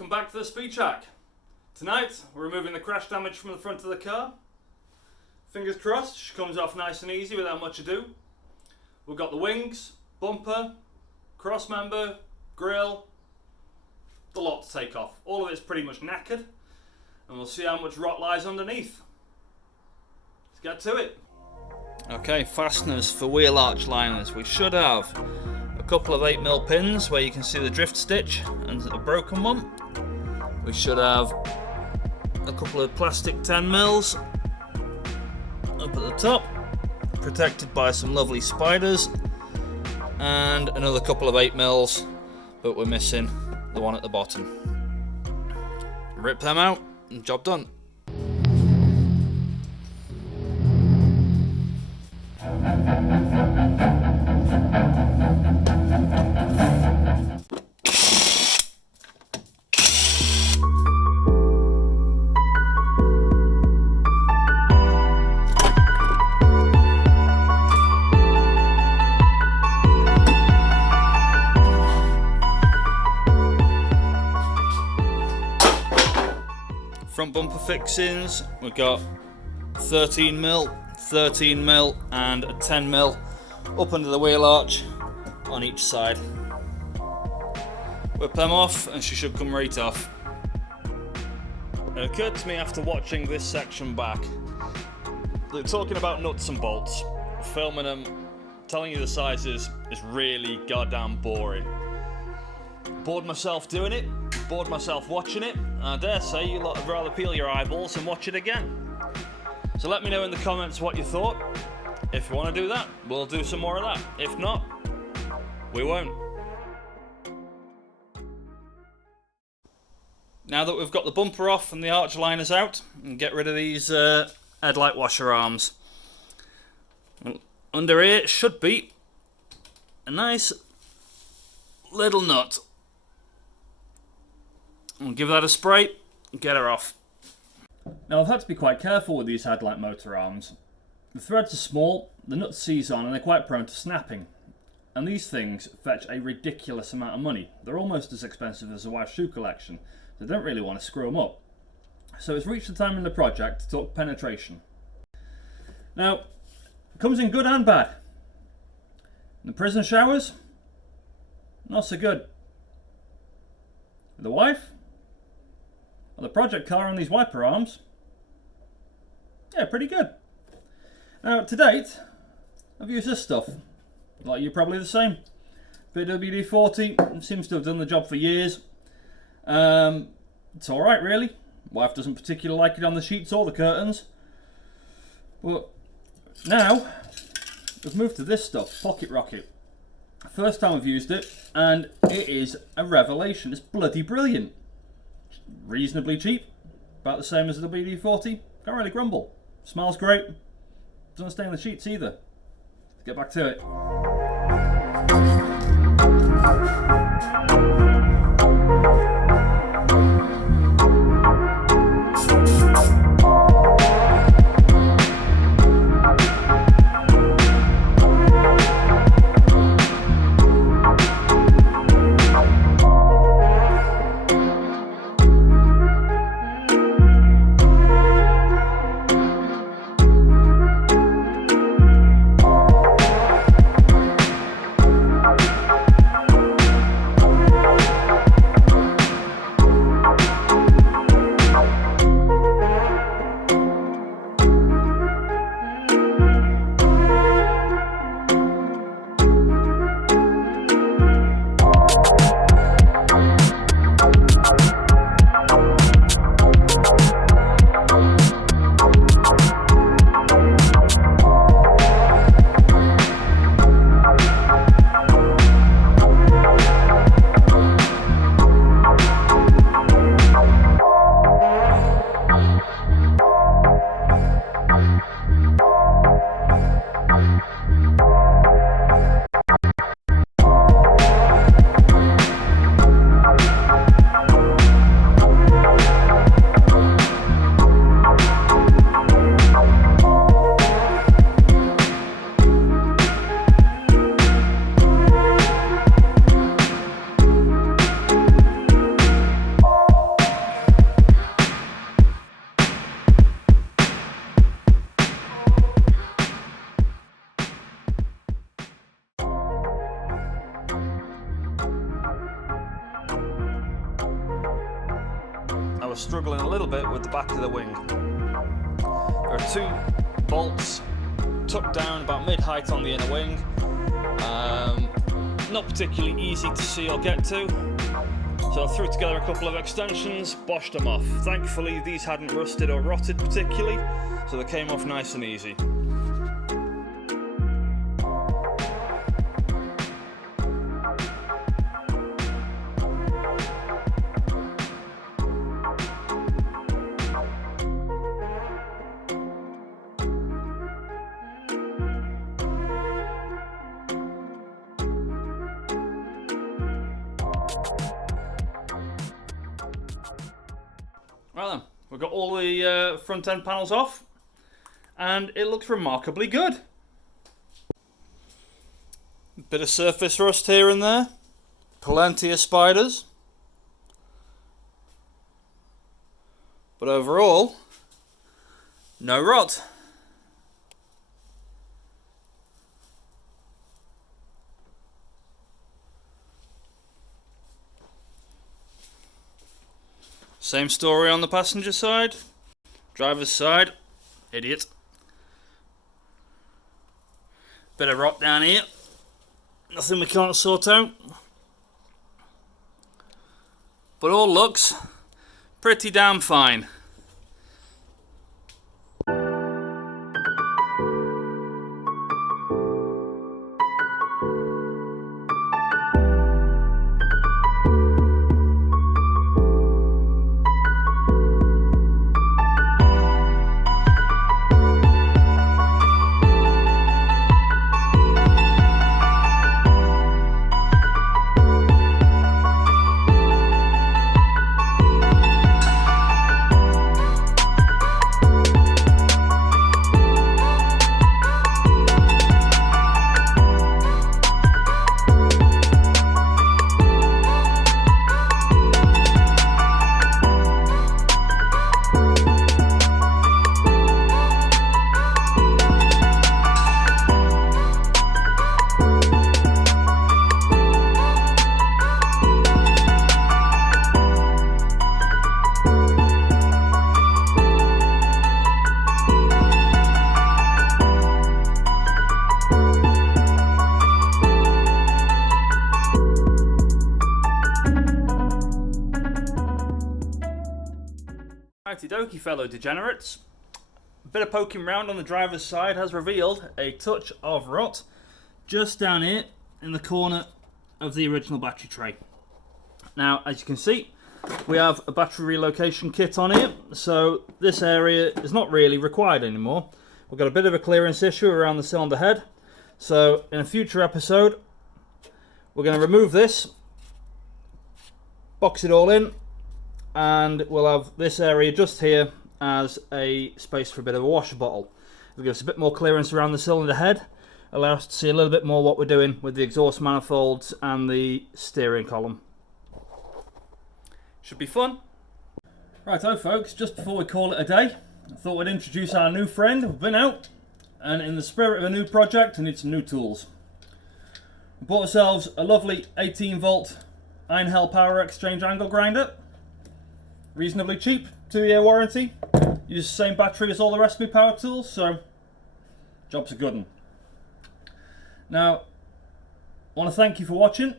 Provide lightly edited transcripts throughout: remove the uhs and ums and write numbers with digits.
welcome back to the speed track. Tonight we're removing the crash damage from the front of the car. Fingers crossed she comes off nice and easy without much ado. We've got the wings, bumper, cross member, grille, the lot to take off. All of it's pretty much knackered and we'll see how much rot lies underneath. Let's get to it. Okay, fasteners for wheel arch liners. We should have a couple of 8mm pins where you can see the drift stitch and a broken one. We should have a couple of plastic 10mm up at the top, protected by some lovely spiders, and another couple of 8mm, but we're missing the one at the bottom. Rip them out and job done. Front bumper fixings, we've got 13mm, 13mm and a 10mm up under the wheel arch on each side. Whip them off and she should come right off. It occurred to me after watching this section back that talking about nuts and bolts, filming them, telling you the sizes is really goddamn boring. Bored myself doing it, bored myself watching it, and I dare say you lot would rather peel your eyeballs and watch it again. So let me know in the comments what you thought. If you want to do that, we'll do some more of that. If not, we won't. Now that we've got the bumper off and the arch liners out, and get rid of these headlight washer arms. Under here should be a nice little nut. We'll give that a spray and get her off. Now I've had to be quite careful with these headlight motor arms. The threads are small, the nuts seize on and they're quite prone to snapping. And these things fetch a ridiculous amount of money. They're almost as expensive as a wife's shoe collection. So I don't really want to screw them up. So it's reached the time in the project to talk penetration. Now, it comes in good and bad. The prison showers, not so good. With the wife, the project car and these wiper arms, yeah, pretty good. Now, to date, I've used this stuff. Like you, probably the same. BMW E30 seems to have done the job for years. It's alright, really. Wife doesn't particularly like it on the sheets or the curtains. But now, we've moved to this stuff, Pocket Rocket. First time I've used it, and it is a revelation. It's bloody brilliant. Reasonably cheap, about the same as the WD-40. Can't really grumble. Smells great. Doesn't stay in the sheets either. Let's get back to it. was struggling a little bit with the back of the wing. There are two bolts tucked down about mid-height on the inner wing. Not particularly easy to see or get to, so I threw together a couple of extensions, boshed them off. Thankfully these hadn't rusted or rotted particularly, so they came off nice and easy. Right then, we've got all the front end panels off, and it looks remarkably good. Bit of surface rust here and there, plenty of spiders, but overall, no rot. Same story on the passenger side. Driver's side, idiot. Bit of rot down here. Nothing we can't sort out. But all looks pretty damn fine. Righty dokie, fellow degenerates. A bit of poking round on the driver's side has revealed a touch of rot just down here in the corner of the original battery tray. Now, as you can see, we have a battery relocation kit on here, so this area is not really required anymore. We've got a bit of a clearance issue around the cylinder head, so in a future episode we're going to remove this, box it all in, and we'll have this area just here as a space for a bit of a washer bottle. It'll give us a bit more clearance around the cylinder head, allow us to see a little bit more what we're doing with the exhaust manifolds and the steering column. Should be fun. Righto folks, just before we call it a day, I thought we'd introduce our new friend. We've been out, and in the spirit of a new project, I need some new tools. We bought ourselves a lovely 18 volt iron hell power exchange angle grinder. Reasonably cheap, 2-year warranty. Use the same battery as all the rest of my power tools, so job's a good one. Now, I want to thank you for watching.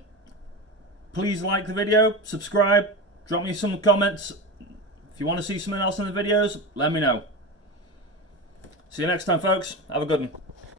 Please like the video, subscribe, drop me some comments. If you want to see something else in the videos, let me know. See you next time, folks. Have a good one.